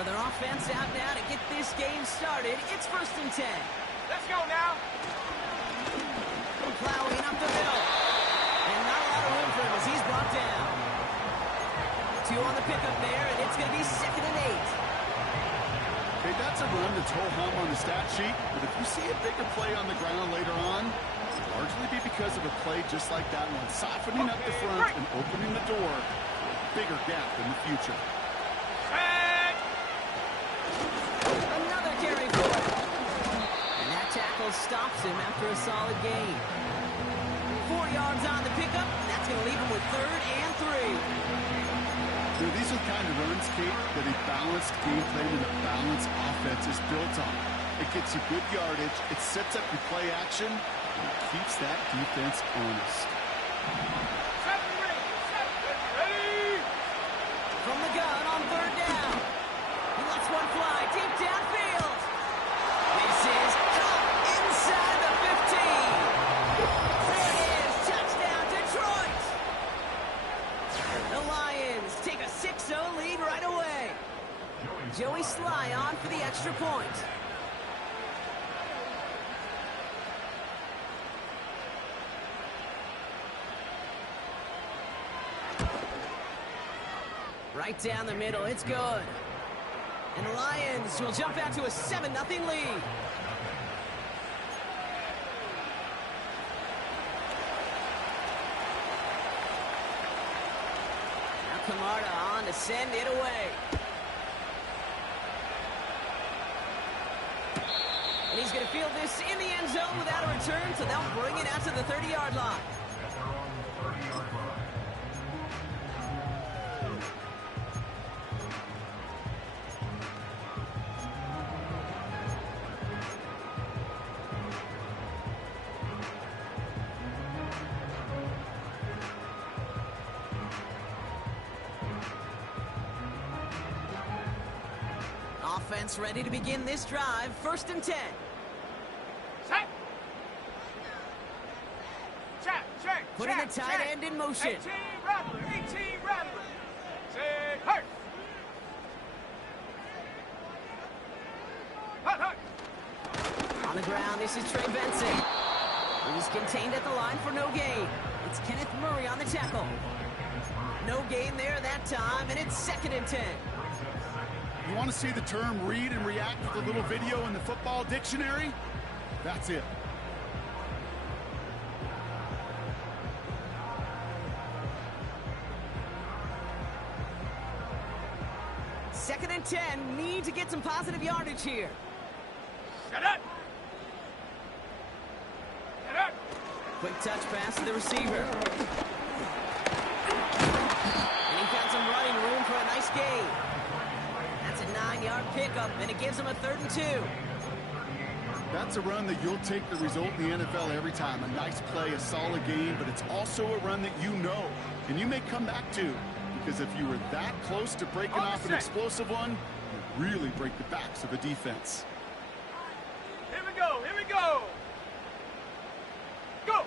So their offense out now to get this game started. It's 1st and 10. Let's go now. Plowing up the middle. And not a lot of room for him as he's brought down. 2 on the pickup there, and it's going to be 2nd and 8. Okay, that's a run that's ho-hum on the stat sheet, but if you see a bigger play on the ground later on, it'll largely be because of a play just like that one, softening up the front and opening the door for a bigger gap in the future. Another carry forward. And that tackle stops him after a solid gain. 4 yards on the pickup. That's going to leave him with 3rd and 3. These are the kind of runs, Kate, that a balanced game plan and a balanced offense is built on. It gets you good yardage, it sets up your play action, and it keeps that defense honest. From the gun on 3rd down. He lets one fly deep downfield. This is caught inside the 15. There it is. Touchdown, Detroit. The Lions take a 6-0 lead right away. Joey Sly on for the extra point. Right down the middle, it's good. And the Lions will jump out to a 7-0 lead. Now Camarda on to send it away. And he's going to field this in the end zone without a return, so they'll bring it out to the 30-yard line. Offense ready to begin this drive. 1st and 10. Set. Check. Putting the tight end in motion. 18 Rattler. Say, hurt. On the ground, this is Trey Benson. He's contained at the line for no gain. It's Kenneth Murray on the tackle. No gain there that time, and it's 2nd and 10. You want to see the term read and react with a little video in the football dictionary? That's it. Second and 10, need to get some positive yardage here. Get it. Quick touch pass to the receiver. And he got some running room for a nice gain. That's a 9-yard pickup, and it gives him a 3rd and 2. That's a run that you'll take the result in the NFL every time. A nice play, a solid game, but it's also a run that you know, and you may come back to, because if you were that close to breaking off an explosive one, you really break the backs of the defense. Here we go. Go.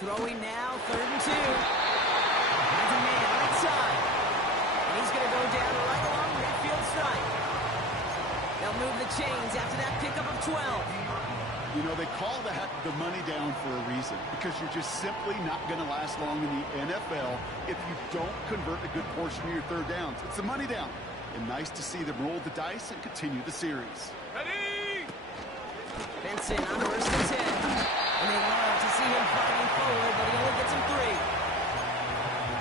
Throwing now, 3rd and 2. Has a man right side. And he's going to go down right along midfield stripe. They'll move the chains after that pickup of 12. You know, they call that the money down for a reason, because you're just simply not going to last long in the NFL if you don't convert a good portion of your 3rd downs. It's the money down. And nice to see them roll the dice and continue the series. Ready? Benson on 1st and 10. And they love to see him fighting forward, but he only gets him 3.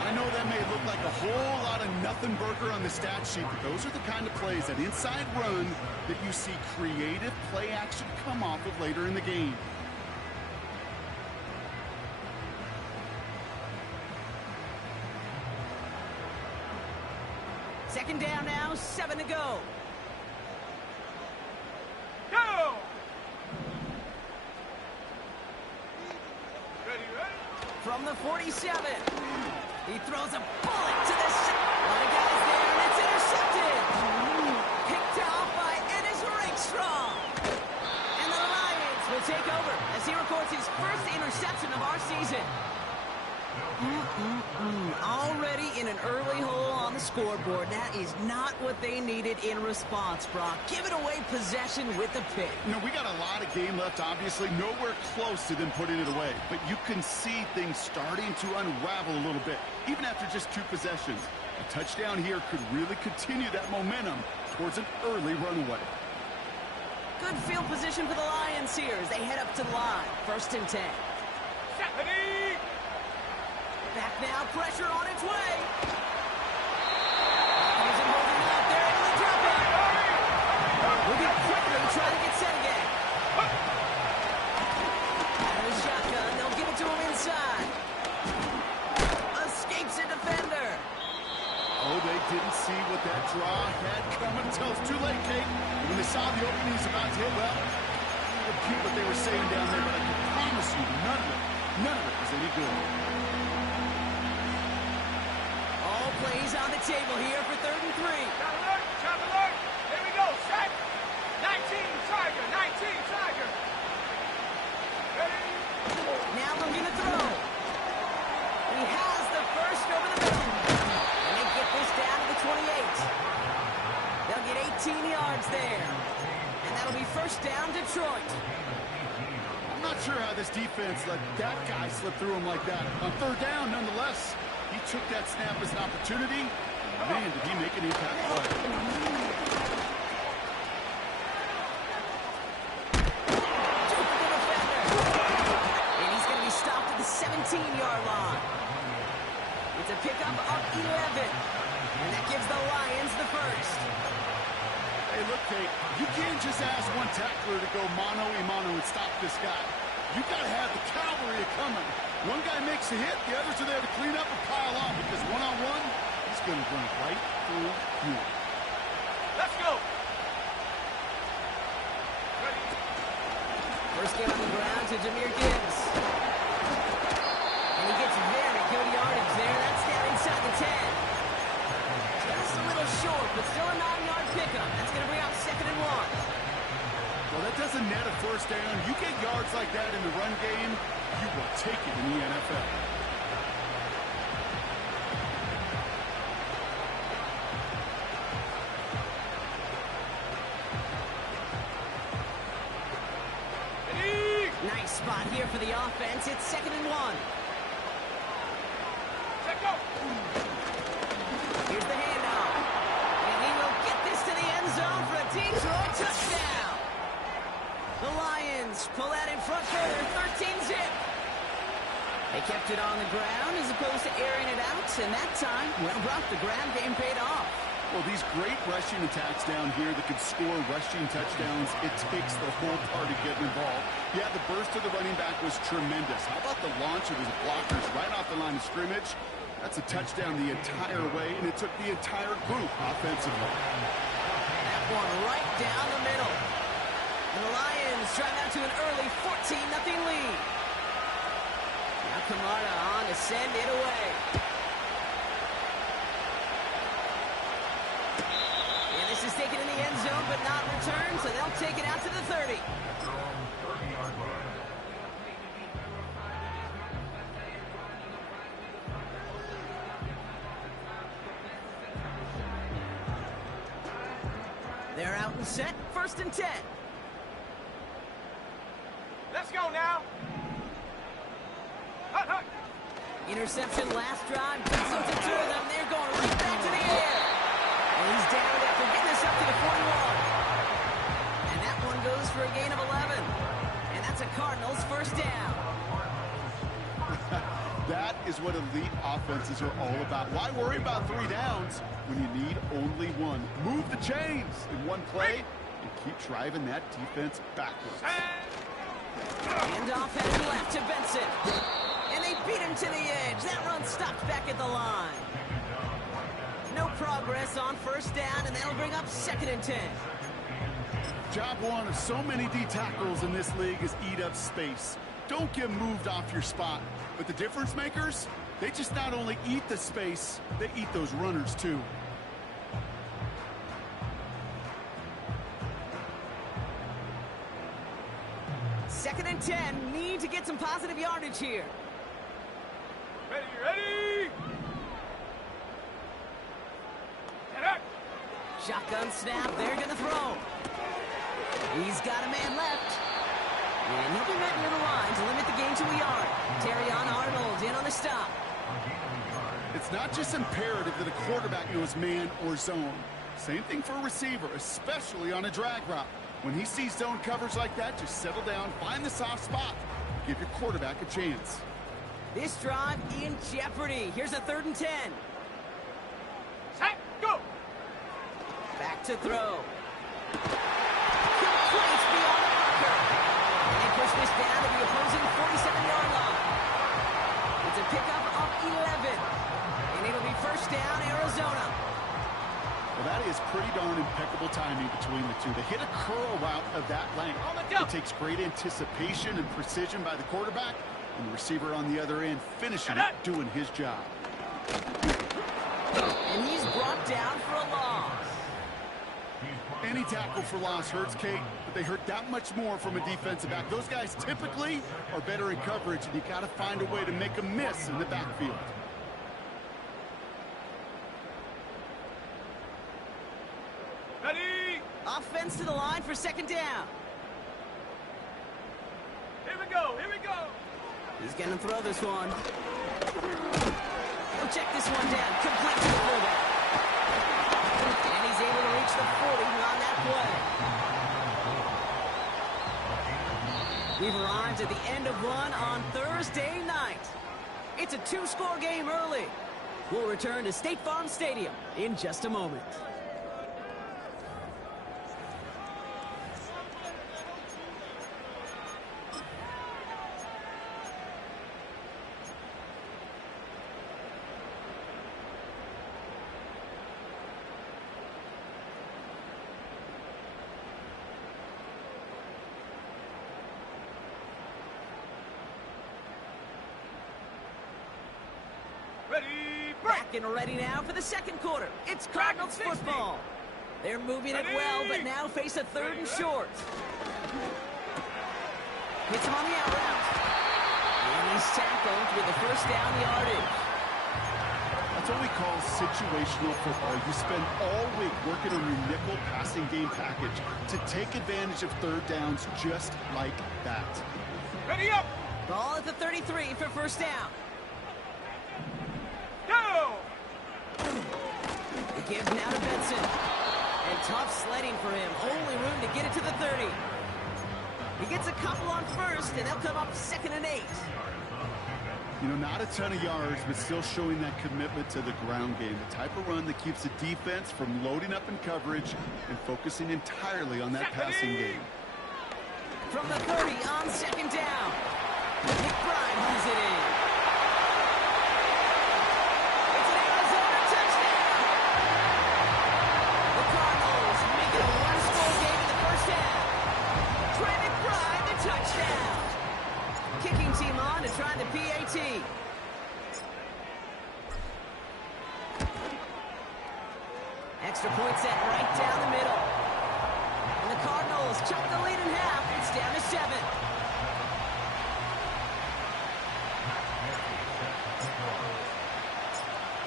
I know that may look like a whole lot of nothing burger on the stat sheet, but those are the kind of plays, that inside run, that you see creative play action come off of later in the game. Second down now, 7 to go. Go! Ready? From the 47. He throws a bullet to the A lot of guys there, and it's intercepted. Picked off by Ennis Rakestraw. And the Lions will take over as he records his first interception of our season. Already in an early hole on the scoreboard. scoreboard. That is not what they needed in response, Brock. Giving away possession with the pick. You know, we got a lot of game left, obviously. Nowhere close to them putting it away. But you can see things starting to unravel a little bit, even after just 2 possessions. A touchdown here could really continue that momentum towards an early runaway. Good field position for the Lions here as they head up to the line. 1st and 10. Stephanie! Back now, pressure on its way. Here's him holding up. They're able to drop it. Moving quickly, trying to get set again. Out of the shotgun, they'll give it to him inside. Escapes a defender. Oh, they didn't see what that draw had coming until it's too late, Kate. When they saw the opening he's about to hit, well, I repeat what they were saying down there, but I can promise you none of it was any good. All plays on the table here for 3rd and 3. Shot alert! Here we go, set! 19 Tiger, 19 Tiger! Ready? Now looking to throw. He has the first over the middle. And they get this down to the 28. They'll get 18 yards there. And that'll be 1st down, Detroit. I'm not sure how this defense let that guy slip through him like that. On 3rd down, nonetheless, he took that snap as an opportunity. Man, did he make an impact play. And he's going to be stopped at the 17-yard line. It's a pickup of 11. And that gives the Lions the first. Hey, look, Kate, you can't just ask one tackler to go mano-a-mano and stop this guy. You got to have the cavalry coming. One guy makes a hit, the others are there to clean up and pile on, because one-on-one, he's going to run right through you. Let's go! Ready? First game on the ground to Jahmyr Gibbs. And he gets very good yardage there. That's down inside the 10. Just a little short, but still a 9-yard pickup. That's going to bring out 2nd and 1. Well, that doesn't net a 1st down. You get yards like that in the run game, you will take it in the NFL. Ready? Nice spot here for the offense. It's 2nd and 1. Set, go! Here's the handoff. And he will get this to the end zone for a Detroit touchdown. The Lions pull that in front further, 13-zip. They kept it on the ground as opposed to airing it out, and that time, well, Brock, the ground game paid off. Well, these great rushing attacks down here that could score rushing touchdowns, it takes the whole party getting involved. Yeah, the burst of the running back was tremendous. How about the launch of his blockers right off the line of scrimmage? That's a touchdown the entire way, and it took the entire group offensively. That one right down the middle. And the Lions drive out to an early 14-0 lead. Now Kamara on to send it away. And this is taken in the end zone, but not returned, so they'll take it out to the 30. They're out and set, 1st and 10. Let's go now! Hut, hut. Interception last drive, puts up to 2 of them. They're going right back to the air. And he's down after getting this up to the 41. And that one goes for a gain of 11. And that's a Cardinals 1st down. That is what elite offenses are all about. Why worry about 3 downs when you need only 1? Move the chains in one play and keep driving that defense backwards. Handoff headed left to Benson. And they beat him to the edge. That run stopped back at the line. No progress on 1st down, and that'll bring up 2nd and 10. Job one of so many D tackles in this league is eat up space. Don't get moved off your spot. But the difference makers, they just not only eat the space, they eat those runners too. Second and 10. Need to get some positive yardage here. Ready, ready! Shotgun snap, they're gonna throw. He's got a man left. And he'll be met near the line to limit the game to a yard. Terrion Arnold in on the stop. It's not just imperative that a quarterback knows man or zone. Same thing for a receiver, especially on a drag route. When he sees zone coverage like that, just settle down, find the soft spot. Give your quarterback a chance. This drive in jeopardy. Here's a 3rd and 10. Set, go! Back to throw. Complete beyond the marker. And they push this down to the opposing 47-yard line. It's a pickup of 11. And it'll be 1st down, Arizona. Well, that is pretty darn impeccable timing between the two. To hit a curl route of that length, it takes great anticipation and precision by the quarterback, and the receiver on the other end finishing it, doing his job. And he's brought down for a loss. Any tackle for loss hurts, Kate, but they hurt that much more from a defensive back. Those guys typically are better in coverage, and you got to find a way to make them miss in the backfield. Ready? Offense to the line for 2nd down. Here we go, here we go! He's going to throw this one. He'll check this one down. Complete to the fullback. And he's able to reach the 40 on that play. We've arrived at the end of one on Thursday night. It's a 2-score game early. We'll return to State Farm Stadium in just a moment. Ready, Back and ready now for the 2nd quarter. It's Cardinals football. They're moving it well, but now face a 3rd and short. Hits him on the out route. And he's tackled with the 1st down yardage. That's what we call situational football. You spend all week working on your nickel passing game package to take advantage of 3rd downs just like that. ready up! Ball at the 33 for 1st down. Go! It gives now to Benson. And tough sledding for him. Only room to get it to the 30. He gets a couple on 1st, and they'll come up 2nd and 8. You know, not a ton of yards, but still showing that commitment to the ground game. The type of run that keeps the defense from loading up in coverage and focusing entirely on that passing game. From the 30 on 2nd down. McBride holds it in. It's an Arizona touchdown. The Cardinals make it a 1-score game in the 1st half. Trey McBride, the touchdown. Kicking team on to try the PAT. Extra point set right down the middle. And the Cardinals chop the lead in half. It's down to 7.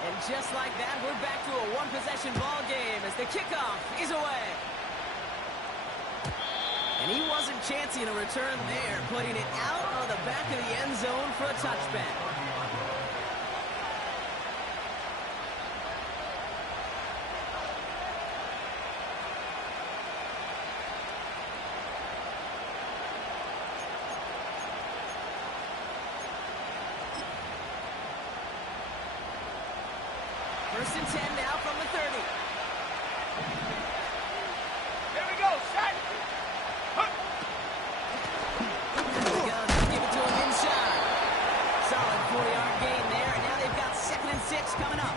And just like that, we're back to a 1-possession ball game as the kickoff is away. And he wasn't chancing a return there, putting it out on the back of the end zone for a touchback. First and 10 now from the 30. Here we go, set! Hup. Give it to him inside. Solid 4-yard gain there, and now they've got 2nd and 6 coming up.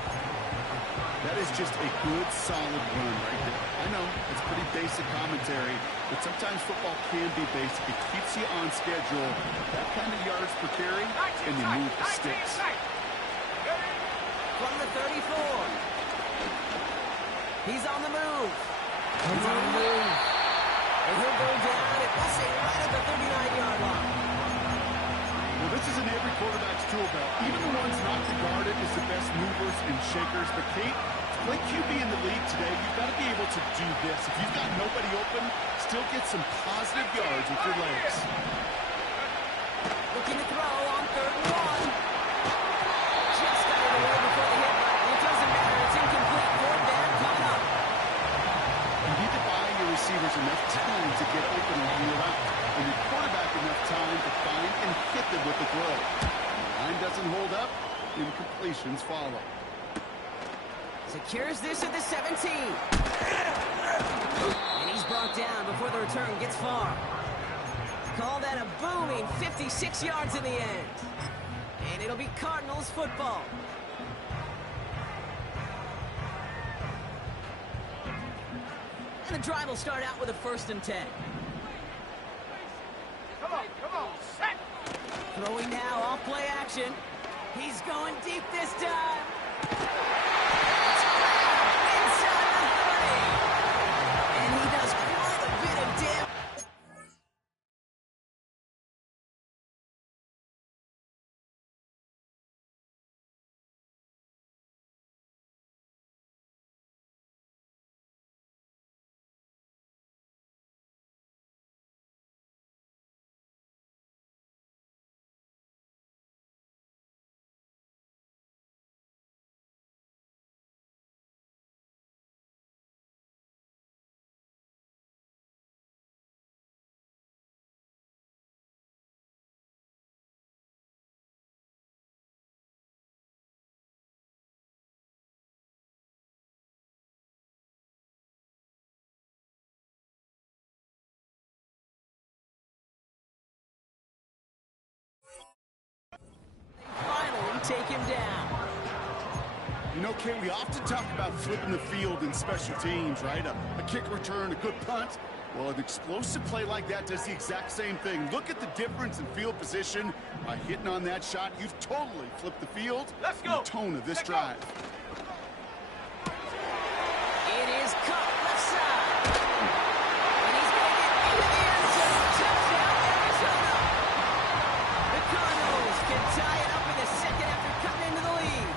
That is just a good, solid run right there. I know, it's pretty basic commentary, but sometimes football can be basic. It keeps you on schedule. That kind of yards per carry, and you move the sticks. From the 34. He's on the move. He's on the move. And he'll go down, and we'll say right at the 39-yard line. Well, this is in every quarterback's tool belt. Even the ones not regarded as the best movers and shakers. But Kate, it's play QB in the league today, you've got to be able to do this. If you've got nobody open, still get some positive yards with your legs. Looking to throw on 3rd and 1. Just got it away before the hit button. It doesn't matter. It's incomplete. 4th down coming up. You need to buy your receivers enough time to get open along your route, and your quarterback enough time to find and hit them with the throw. When the line doesn't hold up, incompletions follow. Secures this at the 17. And he's brought down before the return gets far. Call that a booming 56 yards in the end. And it'll be Cardinals football. And the drive will start out with a 1st and 10. Come on, set! Throwing now, off play action. He's going deep this time. Inside the 30. And he does quite a bit of damage. Finally take him down. You know, Kay, we often talk about flipping the field in special teams, right? A kick return, a good punt. Well, an explosive play like that does the exact same thing. Look at the difference in field position. By hitting on that shot, you've totally flipped the field. Let's go. The tone of this drive. It is cut left side. And he's going to get into the end zone. Touchdown, Arizona. The Cardinals can tie it up in the second after coming into the lead.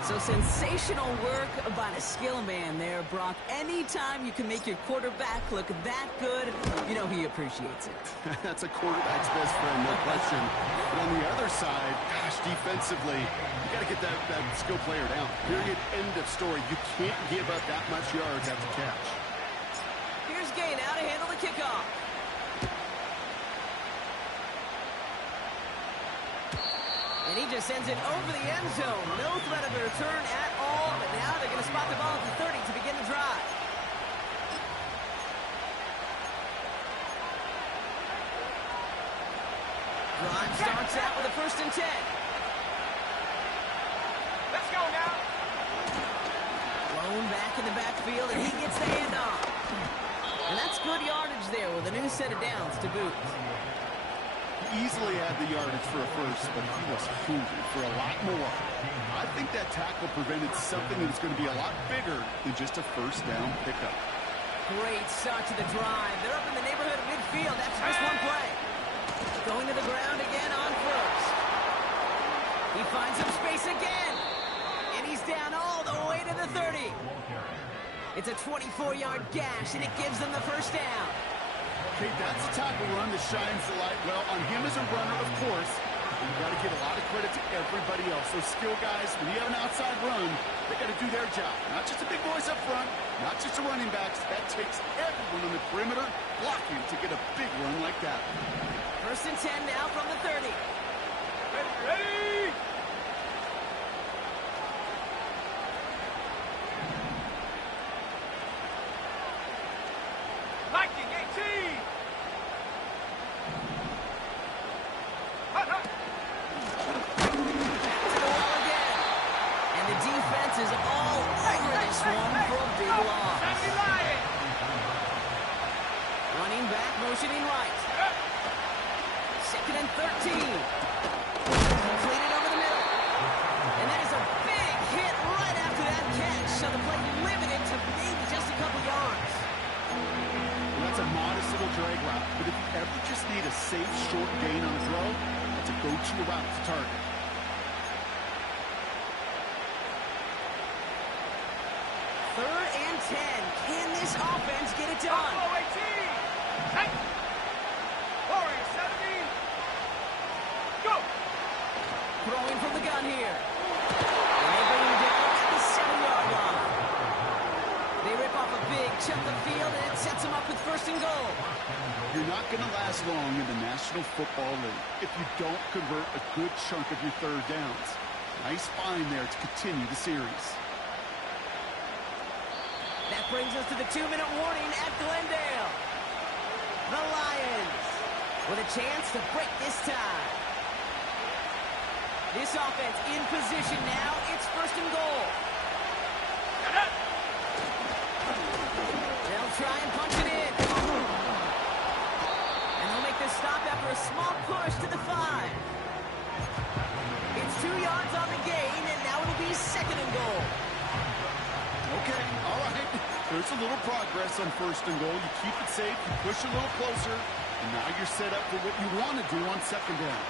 So sensational work by the skill man there, Brock. Anytime you can make your quarterback look that good, you know he appreciates it. That's a quarterback's best friend, no question. But on the other side, gosh, defensively, you got to get that skill player down. Period, end of story. You can't give up that much yards after catch. Here's Gay now to handle the kickoff. And he just sends it over the end zone. No threat of a return at all, but now they're going to spot the ball at the 30 to begin the drive. Drive starts out with a 1st and 10. Let's go now! Blown back in the backfield, and he gets the handoff. And that's good yardage there with a new set of downs to boot. Easily had the yardage for a first, but he was hungry for a lot more. I think that tackle prevented something that was going to be a lot bigger than just a 1st down pickup. Great start to the drive. They're up in the neighborhood of midfield after just one play. Going to the ground again on 1st. He finds some space again. And he's down all the way to the 30. It's a 24-yard gash, and it gives them the 1st down. Okay, that's a tackle run that shines the light well on him as a runner, of course. You've got to give a lot of credit to everybody else. Those skill guys, when you have an outside run, they got to do their job. Not just the big boys up front, not just the running backs. That takes everyone on the perimeter blocking to get a big run like that. 1st and 10 now from the 30. Ready! Lightning 18! Hut, hut. Back to the wall again. And the defense is all over this one for a big loss. Sandy Lion! Running back, motioning right. 2nd and 13. Completed over the middle. And that is a big hit right after that catch. So the play limited to maybe just a couple yards. Well, that's a modest little drag route, but if you ever just need a safe, short gain on the throw, that's a go-to route to target. 10. Can this offense get it done? Buffalo 18. Hey. Warrior 70. Go. Throwing from the gun here. And they bring him down at the 7-yard line. They rip off a big chunk of field, and it sets them up with first and goal. You're not going to last long in the National Football League if you don't convert a good chunk of your third downs. Nice find there to continue the series. That brings us to the 2-minute warning at Glendale. The Lions with a chance to break this tie. This offense in position now. It's first and goal. They'll try and punch it in. And they'll make this stop after a small push to the 5. It's 2 yards on the gain, and now it'll be second and goal. Okay, all right. There's a little progress on first and goal. You keep it safe, you push a little closer, and now you're set up for what you want to do on second down.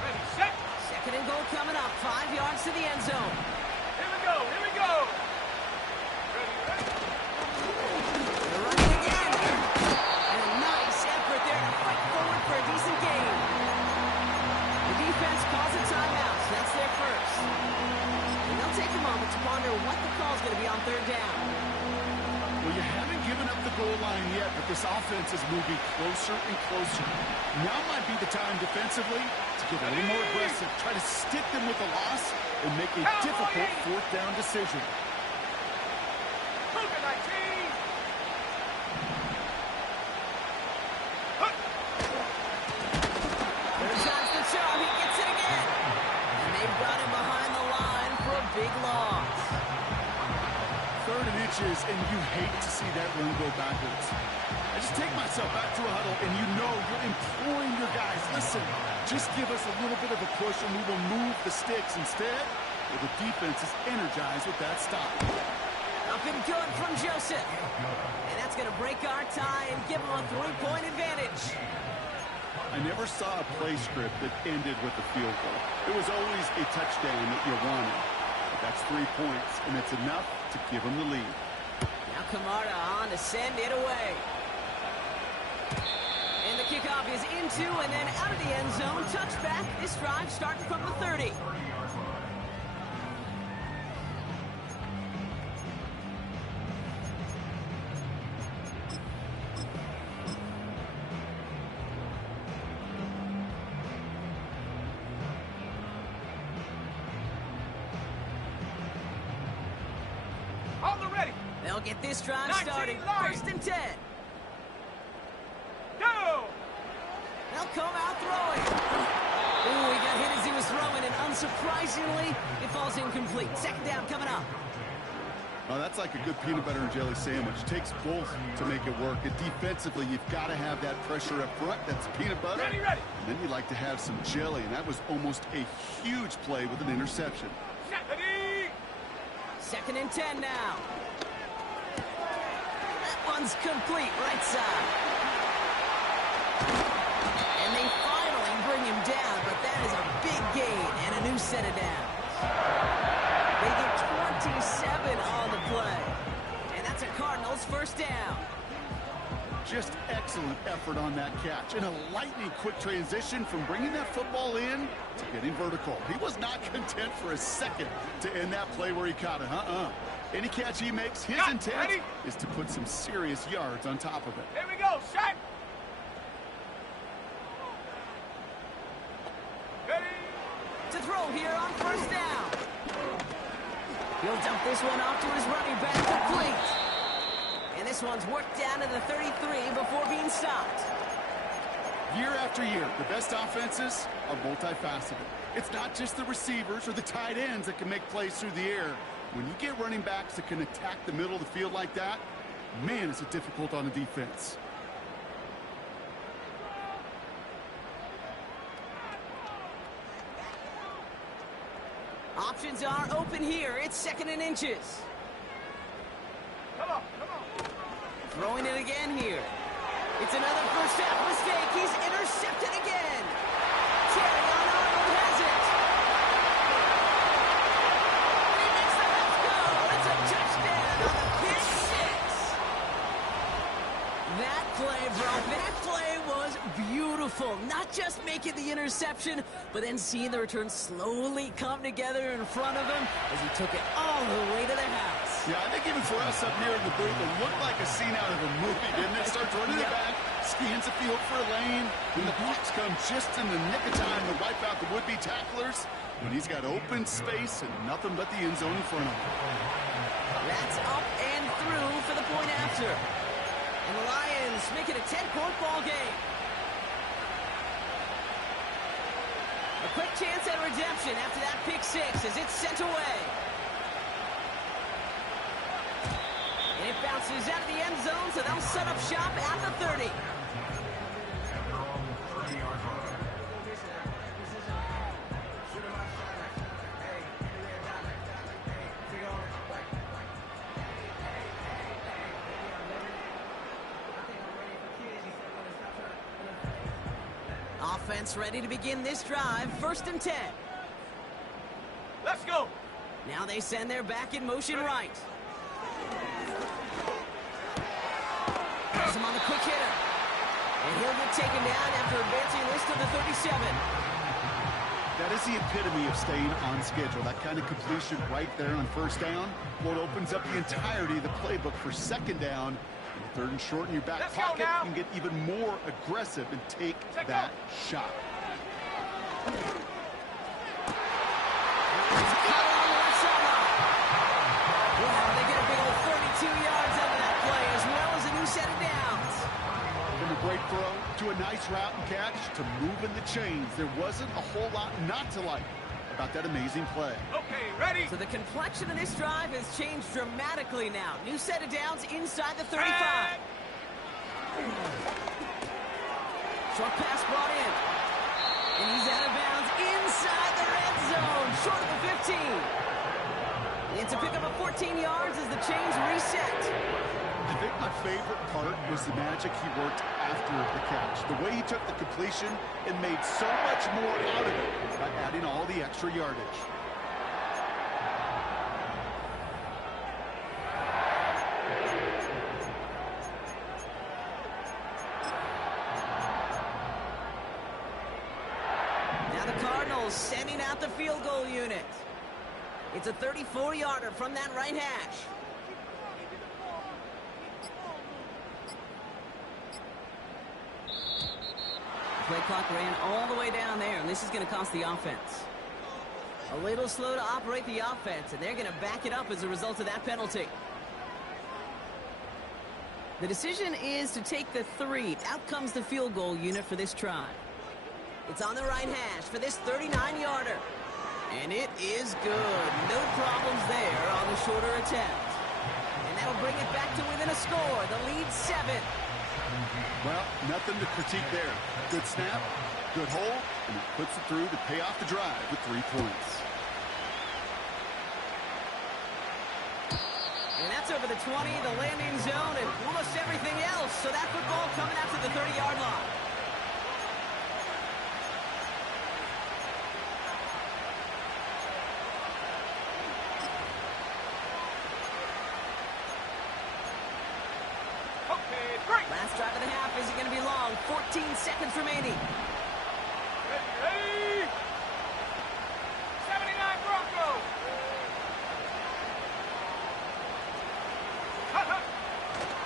Ready, set. Second and goal coming up. 5 yards to the end zone. Here we go, here we go. Ready, ready. They're running again. And a nice effort there to fight forward for a decent gain. The defense calls a timeout, so that's their first. And they'll take a moment to ponder what the call's going to be on third down. Well, you haven't given up the goal line yet, but this offense is moving closer and closer. Now might be the time defensively to get a little more aggressive, try to stick them with a loss, and make a difficult fourth down decision. Cougar 19. Third time's the charm. He gets it again. And they've got him behind the line for a big loss. Third and inches, and you hate to see that run go backwards. I just take myself back to a huddle, and you know you're imploring your guys, listen, just give us a little bit of a push, and we will move the sticks. Instead, well, the defense is energized with that stop. Up and good from Joseph. And that's going to break our tie and give them a 3-point advantage. I never saw a play script that ended with a field goal. It was always a touchdown that you wanted. But that's 3 points, and it's enough to give them the lead. Now Kamara on to send it away. And the kickoff is into and then out of the end zone. Touchback. This drive starting from the 30. On the ready. They'll get this drive 19 started. line. First and 10. Go. They'll come out throwing. Ooh, he got hit as he was throwing, and unsurprisingly, it falls incomplete. Second down coming up. Well, that's like a good peanut butter and jelly sandwich. It takes both to make it work. And defensively, you've got to have that pressure up front. That's peanut butter. Ready, ready. And then you like to have some jelly, and that was almost a huge play with an interception. Ready. Second and 10 now. That one's complete, right side. And they finally bring him down, but that is a big gain and a new set of downs. They get 27 on the play. And that's a Cardinals first down. Just excellent effort on that catch. And a lightning quick transition from bringing that football in to getting vertical. He was not content for a second to end that play where he caught it. Any catch he makes, his intent is to put some serious yards on top of it. Here we go. Set. Ready. To throw here on first down. He'll dump this one off to his running back, complete. And this one's worked down to the 33 before being stopped. Year after year, the best offenses are multifaceted. It's not just the receivers or the tight ends that can make plays through the air. When you get running backs that can attack the middle of the field like that, man, is it difficult on the defense. Options are open here. It's second and inches. Come on, come on. Throwing it again here. It's another first half mistake. He's intercepted again. Terry on Arnold has it. beautiful. Not just making the interception, but then seeing the return slowly come together in front of him as he took it all the way to the house. Yeah, I think even for us up here in the booth, it looked like a scene out of a movie, didn't it? Starts running it back, scans the field for a lane, and the blocks come just in the nick of time to wipe out the would-be tacklers when he's got open space and nothing but the end zone in front of him. That's up and through for the point after. And the Lions make it a 10-point ball game. A quick chance at redemption after that pick six as it's sent away. And it bounces out of the end zone, so they'll set up shop at the 30. Offense ready to begin this drive. 1st and 10. Let's go. Now they send their back in motion right. Has him on the quick hitter. And he'll get taken down after advancing this to the 37. That is the epitome of staying on schedule. That kind of completion right there on 1st down. Well, it opens up the entirety of the playbook for 2nd down. 3rd and short in your back pocket, you can get even more aggressive and take that shot. Wow, they get a big old 32 yards out of that play, as well as a new set of downs. From a great throw to a nice route and catch to moving the chains, there wasn't a whole lot not to like about that amazing play. Okay, ready? So the complexion of this drive has changed dramatically now. New set of downs inside the 35. Short pass brought in. And he's out of bounds inside the red zone, short of the 15. It's a pickup of 14 yards as the chains reset. I think my favorite part was the magic he worked after the catch. The way he took the completion and made so much more out of it by adding all the extra yardage. Now the Cardinals sending out the field goal unit. It's a 34-yarder from that right hash. Play clock ran all the way down there, and this is going to cost the offense. A little slow to operate the offense, and they're going to back it up as a result of that penalty. The decision is to take the 3. Out comes the field goal unit for this try. It's on the right hash for this 39-yarder. And it is good. No problems there on the shorter attempt. And that'll bring it back to within a score. The lead 7. Well, nothing to critique there. Good snap, good hold, and he puts it through to pay off the drive with 3 points. And that's over the 20, the landing zone, and almost everything else. So that football coming out to the 30-yard line. Last drive of the half isn't going to be long. 14 seconds remaining. Ready? 79 Broncos.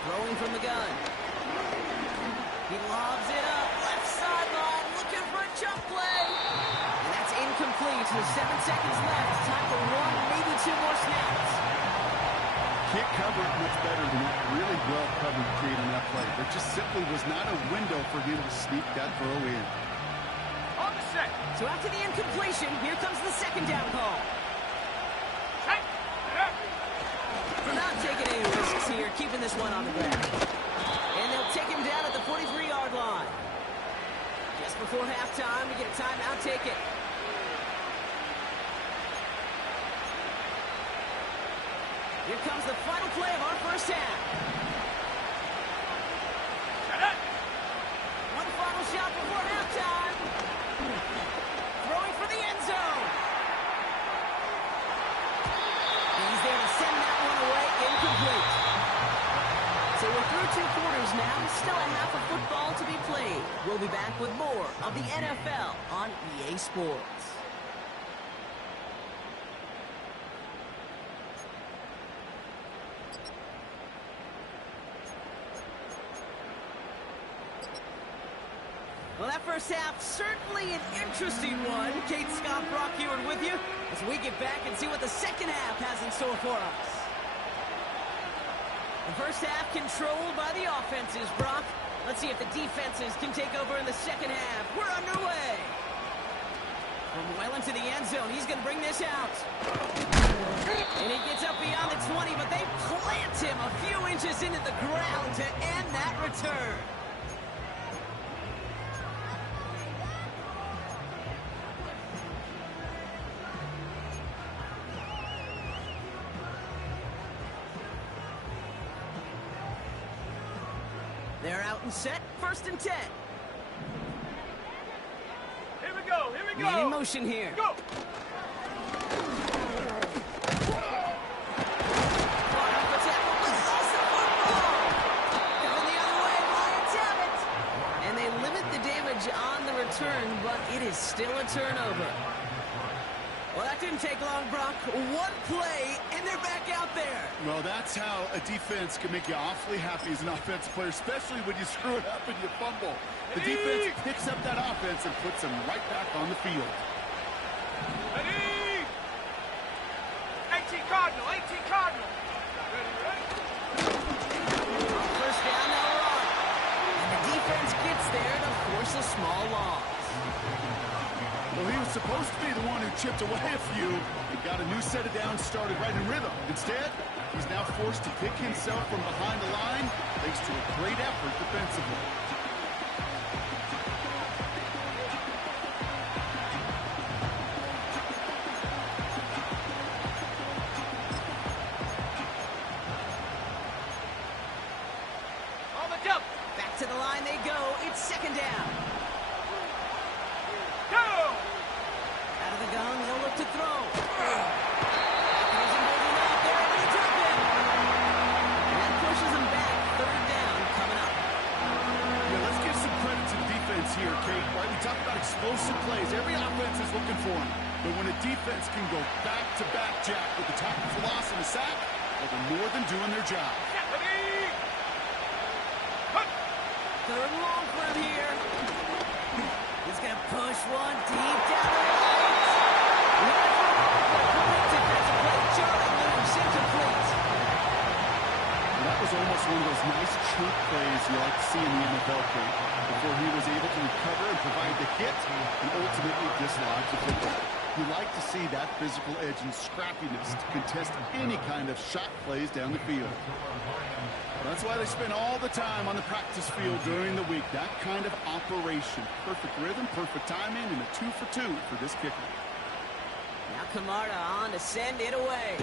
Throwing from the gun. He lobs it up. Left sideline. Looking for a jump play. And that's incomplete. With 7 seconds left. Time for 1, maybe 2 more snaps. Can't cover it much better than that really well covered creating that play. There just simply was not a window for him to sneak that throw in. On the set. So after the incompletion, here comes the 2nd down call. Check. They're not taking any risks here, keeping this one on the ground. And they'll take him down at the 43-yard line. Just before halftime, we get a timeout ticket. Here comes the final play of our first half. One final shot before halftime. Throwing for the end zone. He's there to send that one away, incomplete. So we're through 2 quarters quarters now. Still a half of football to be played. We'll be back with more of the NFL on EA Sports. Well, that first half, certainly an interesting one. Kate, Scott, Brock Ewart with you as we get back and see what the second half has in store for us. The first half controlled by the offenses, Brock. Let's see if the defenses can take over in the second half. We're underway. From well into the end zone, he's going to bring this out. And he gets up beyond the 20, but they plant him a few inches into the ground to end that return. They're out and set, 1st and 10. Here we go, here we go. In motion here. Go. And they limit the damage on the return, but it is still a turnover. Well, that didn't take long, Brock. One play, and they're back out there. Well, that's how a defense can make you awfully happy as an offensive player, especially when you screw it up and you fumble. The defense picks up that offense and puts them right back on the field. Ready? 18 Cardinal, 18 Cardinal. Ready, ready? First down, now we're on. And the defense gets there to force a small loss. Well, he was supposed to be the one who chipped away a few and got a new set of downs started right in rhythm. Instead, he's now forced to pick himself from behind the line thanks to a great effort defensively. On the jump. Back to the line they go. It's 2nd down. Go. Out of the gun, they'll look to throw. Here's him moving out there, and he took it. And that pushes him back. 3rd down coming up. Yeah, let's give some credit to the defense here, Kate. Right, we talk about explosive plays. Every offense is looking for them. But when a defense can go back-to-back, Jack, with the tackle for loss and a sack, well, they're more than doing their job. Ready? 3rd and long for him here. He's going to push one deep down the right. Defensive play, jarring loose, incomplete. And that was almost one of those nice chunk plays you like to see in the NFL, Kate, before he was able to recover and provide the hit and ultimately dislodge the football. You like to see that physical edge and scrappiness to contest any kind of shot plays down the field. That's why they spend all the time on the practice field during the week. That kind of operation. Perfect rhythm, perfect timing, and a 2-for-2 for this kicker. Now Camarda on to send it away.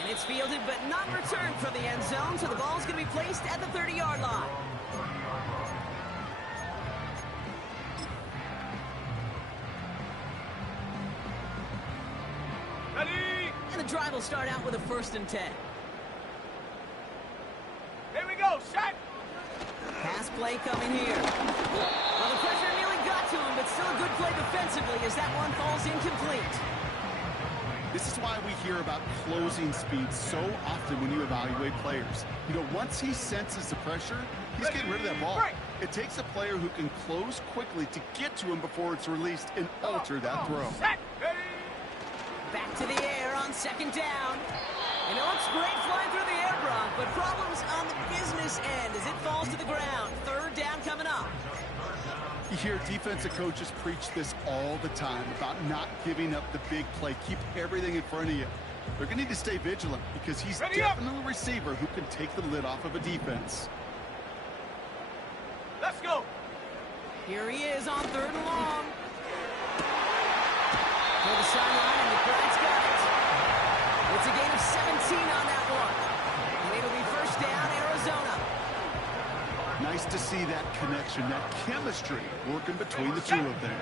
And it's fielded but not returned from the end zone, so the ball's going to be placed at the 30-yard line. Ready? And the drive will start out with a 1st and 10. Here we go, set. Pass play coming here. Well, the pressure nearly got to him, but still a good play defensively as that one falls incomplete. This is why we hear about closing speed so often when you evaluate players. You know, once he senses the pressure, he's getting rid of that ball. It takes a player who can close quickly to get to him before it's released and alter that throw. Set. Ready? Back to the air on 2nd down. And it looks great flying through the air, Brock, but problems on the business end as it falls to the ground. 3rd down coming up. You hear defensive coaches preach this all the time about not giving up the big play. Keep everything in front of you. They're going to need to stay vigilant because he's definitely a receiver who can take the lid off of a defense. Let's go. Here he is on 3rd and long. For the sideline, and the Giants got it. It's a gain of 17 on that one. And it'll be 1st down, Arizona. Nice to see that connection, that chemistry working between the two of them.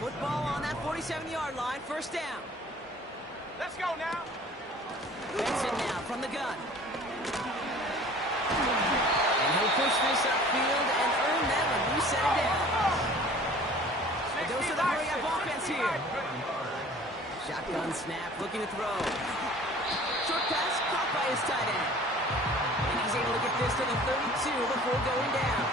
Football on that 47-yard line, 1st down. Let's go now. Benson now from the gun. And he'll push this upfield and earn them a new set of downs. It goes to the hurry-up offense here. Shotgun snap, looking to throw. Short pass caught by his tight end. And he's able to get this to the 32 before going down.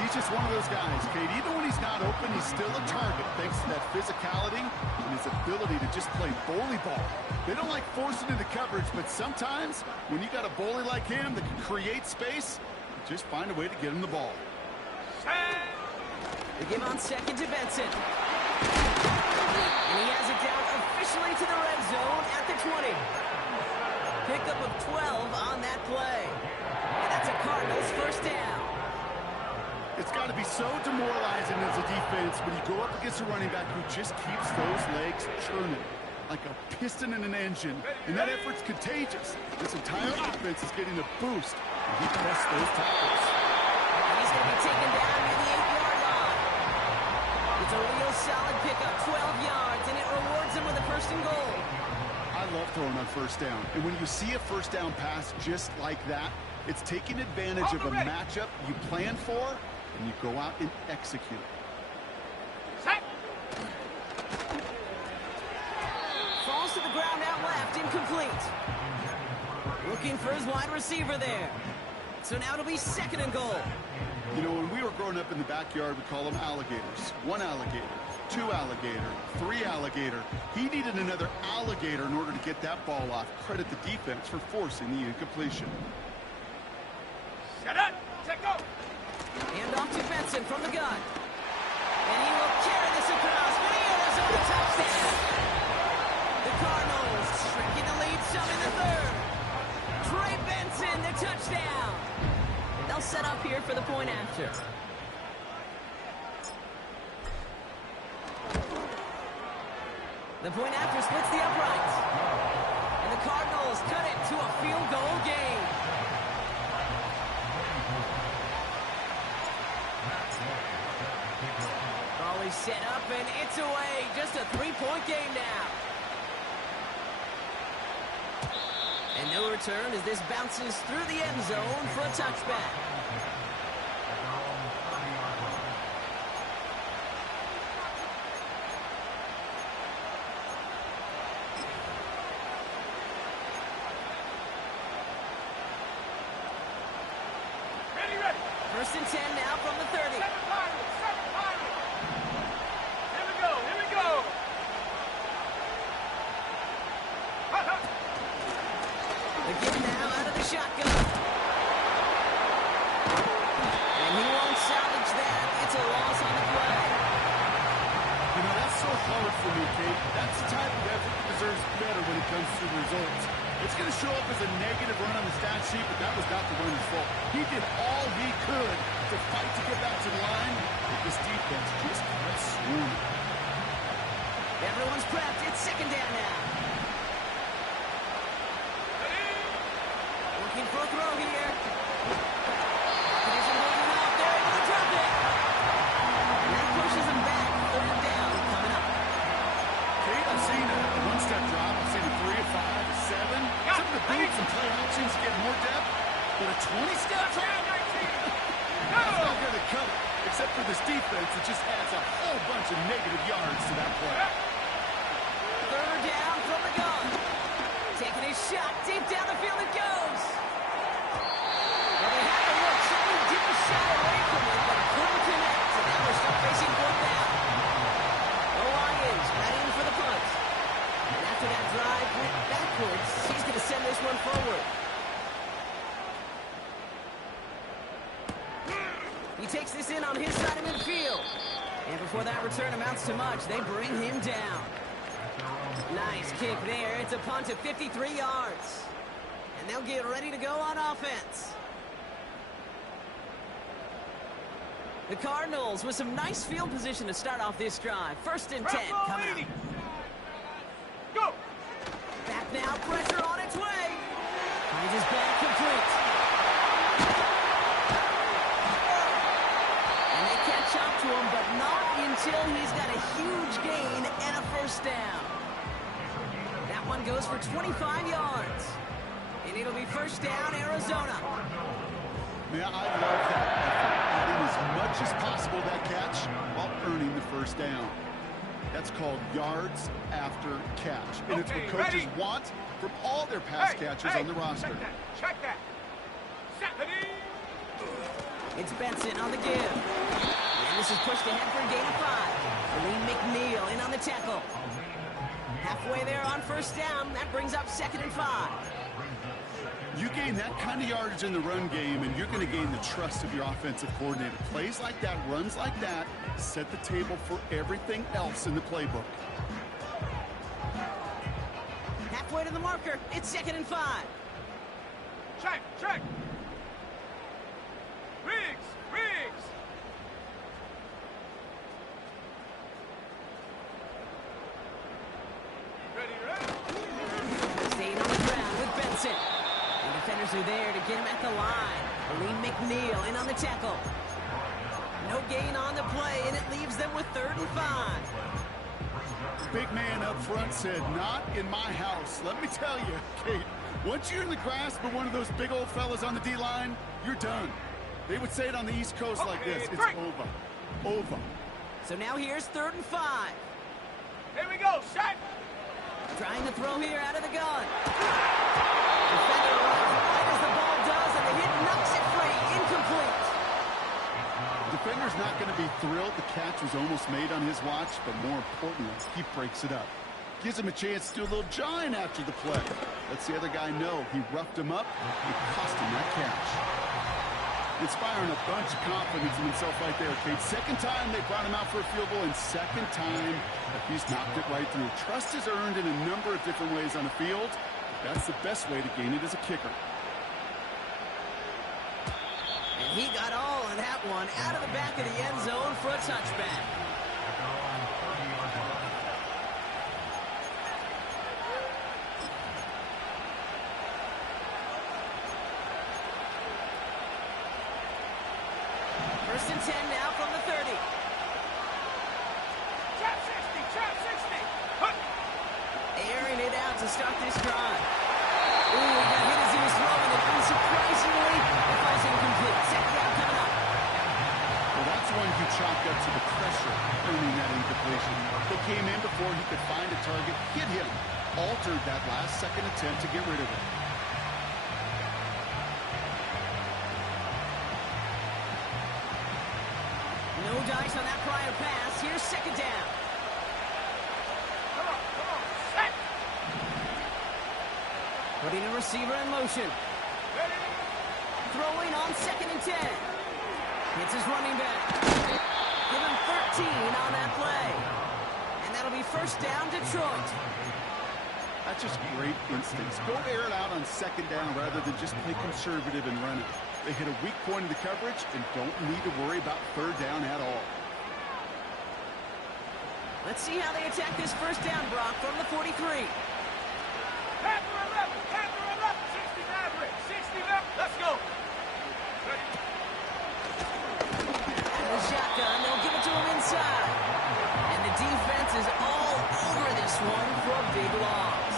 He's just one of those guys, Kate. Even when he's not open, he's still a target thanks to that physicality and his ability to just play bully ball. They don't like forcing into coverage, but sometimes when you got a bully like him that can create space, just find a way to get him the ball. They give on second to Benson. And he has it down officially to the red zone at the 20. Pickup of 12 on that play. And that's a Cardinals first down. It's got to be so demoralizing as a defense when you go up against a running back who just keeps those legs churning like a piston in an engine. And that effort's contagious. This entire offense is getting a boost. And he prests those tackles. And he's going to be taken down near the 8-yard line. It's a real solid pickup, 12 yards, and it rewards him with a first and goal. I love throwing on first down. And when you see a first down pass just like that, it's taking advantage of a matchup you plan for, and you go out and execute. Falls to the ground out left, incomplete. Looking for his wide receiver there. So now it'll be second and goal. You know, when we were growing up in the backyard, we call them alligators. 1 alligator, 2 alligator, 3 alligator. He needed another alligator in order to get that ball off. Credit the defense for forcing the incompletion. Shut up! Take off! Hand off to Benson from the gun. And he will carry this across for the Arizona touchdown. The Cardinals shrinking the lead some in the third. Trey Benson, the touchdown. They'll set up here for the point after. The point after splits the uprights. And the Cardinals cut it to a field goal game. Ball is set up and it's away. Just a 3-point game now. And no return as this bounces through the end zone for a touchback. Ready. First and 10 now from the 30. Seven Pirates. Here we go. Again now out of the shotgun. And he won't salvage that. It's a loss on the play. You know, that's so hard for me, Kate. That's the type of effort that deserves better when it comes to the results. It's going to show up as a negative run on the stat sheet, but that was not the runner's fault. He did all he could to fight to get back to the line, but this defense just kept swarming. Everyone's prepped. It's second down now. Looking for a throw here. Competition holding off. They're able to drop it. And that pushes him back. Third down coming up. Kate, I've seen a one-step drop. I've seen a 3, a 5, a 7. Some of the boots and play options get more depth, but a 20-step drop? That's not going to cut it, except for this defense that just adds a whole bunch of negative yards to that play. Third down from the gun. Taking his shot. Deep down the field it goes. Well, they had the look. Certainly didn't shy away from it, but couldn't connect. And now they're still facing fourth down. The Lions ready for the punt. And after that drive went backwards, he's going to send this one forward. He takes this in on his side of midfield. And before that return amounts to much, they bring him down. Nice kick there. It's a punt of 53 yards. And they'll get ready to go on offense. The Cardinals with some nice field position to start off this drive. First and 10 coming up. Go! Back now, pressure on its way. Finds his back complete. And they catch up to him, but not until he's got a huge gain and a first down. That one and goes for 25 yards. And it'll be first down, Arizona. Yeah, I love that effort. Getting as much as possible that catch while earning the first down. That's called yards after catch. And it's what coaches want from all their pass catchers on the roster. Check that. It's Benson on the give. And this is pushed ahead for a gain of 5. Lee McNeil in on the tackle. Halfway there on first down. That brings up 2nd and 5. You gain that kind of yardage in the run game, and you're going to gain the trust of your offensive coordinator. Plays like that, runs like that, set the table for everything else in the playbook. Halfway to the marker. It's 2nd and 5. Check. Riggs. Ready. Staying on the ground with Benson. The defenders are there to get him at the line. Lee McNeil in on the tackle. No gain on the play, and it leaves them with 3rd and 5. Big man up front said, "Not in my house." Let me tell you, Kate, once you're in the grasp of one of those big old fellas on the D-line, you're done. They would say it on the East Coast like this: it's over. So now here's 3rd and 5. Here we go, set. Trying to throw here out of the gun. Defender runs right as the ball does, and the hit knocks it free. Incomplete. Defender's not going to be thrilled the catch was almost made on his watch, but more importantly, he breaks it up. Gives him a chance to do a little jawing after the play. Lets the other guy know he roughed him up. It cost him that catch. Inspiring a bunch of confidence in himself right there, Kate. 2nd time they brought him out for a field goal, and 2nd time that he's knocked it right through. Trust is earned in a number of different ways on the field. That's the best way to gain it as a kicker. And he got all of that one out of the back of the end zone for a touchback. First and 10 now from the 30. Trap 60. Airing it out to start this drive. Ooh, he got hit as he was throwing it. Unsurprisingly, it falls incomplete. 2nd down coming up. Well, that's one who chalked up to the pressure earning that incompletion. They came in before he could find a target, hit him, altered that last second attempt to get rid of it. No dice on that prior pass. Here's 2nd down. Come on, set. Putting a receiver in motion. Ready. Throwing on 2nd and 10. Hits his running back. Give him 13 on that play. And that'll be first down, Detroit. That's just great instincts. Go air it out on 2nd down rather than just play conservative and run it. They hit a weak point in the coverage and don't need to worry about 3rd down at all. Let's see how they attack this first down, Brock, from the 43. Panther 11, 60 Maverick, 60 left, let's go. Ready. And the shotgun, they'll give it to him inside. And the defense is all over this one for a big loss.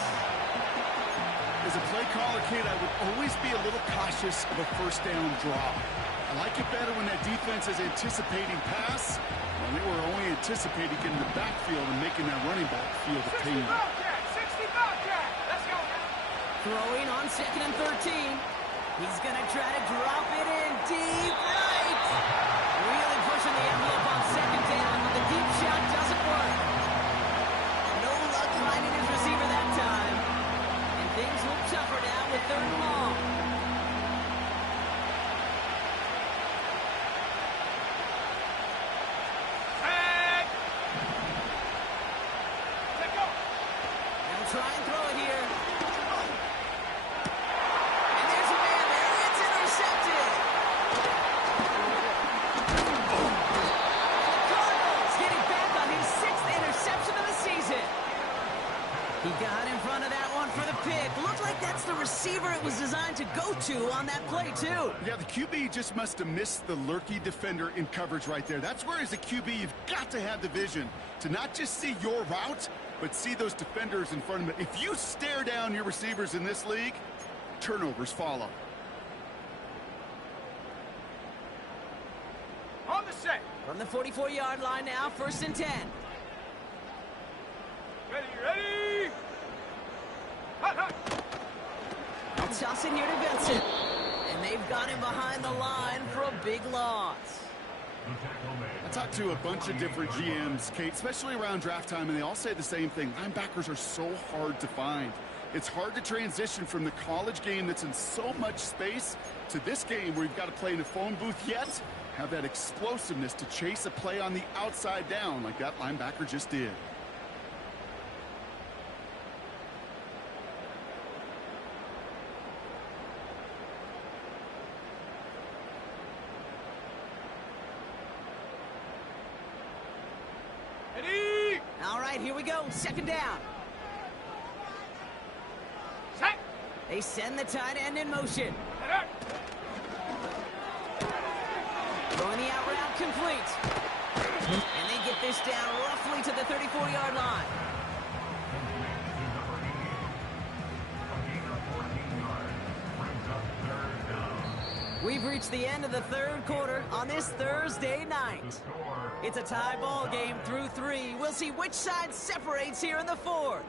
As a play caller, Kate, I would always be a little cautious of a first down draw. I like it better when that defense is anticipating pass. Well, they were only anticipating getting the backfield and making that running back feel the pain. 60 Bobcat, let's go. Throwing on 2nd and 13. He's going to try to drop it in deep right. Really pushing the envelope on 2nd down, but the deep shot doesn't work. No luck finding his receiver that time. And things look tougher now with 3rd and long. They'll try and throw it here. And there's a man there. It's intercepted. And the Cardinals getting back on his 6th interception of the season. He got in front of that one for the pick. Looks like that's the receiver it was designed to go to on that play, too. Yeah, the QB just must have missed the lurky defender in coverage right there. That's where, as a QB, you've got to have the vision to not just see your route, but see those defenders in front of him. If you stare down your receivers in this league, turnovers follow. On the set. From the 44-yard line now, 1st and 10. Ready. Hut, hut. I'll toss it here to Benson. And they've got him behind the line for a big loss. I talked to a bunch of different GMs, Kate, especially around draft time, and they all say the same thing. Linebackers are so hard to find. It's hard to transition from the college game that's in so much space to this game where you've got to play in a phone booth, yet have that explosiveness to chase a play on the outside down like that linebacker just did. Ready. All right, here we go. 2nd down. Set. They send the tight end in motion. Set up. Throwing the out route complete. And they get this down roughly to the 34-yard line. We've reached the end of the 3rd quarter on this Thursday night. It's a tie ball game through 3. We'll see which side separates here in the 4th.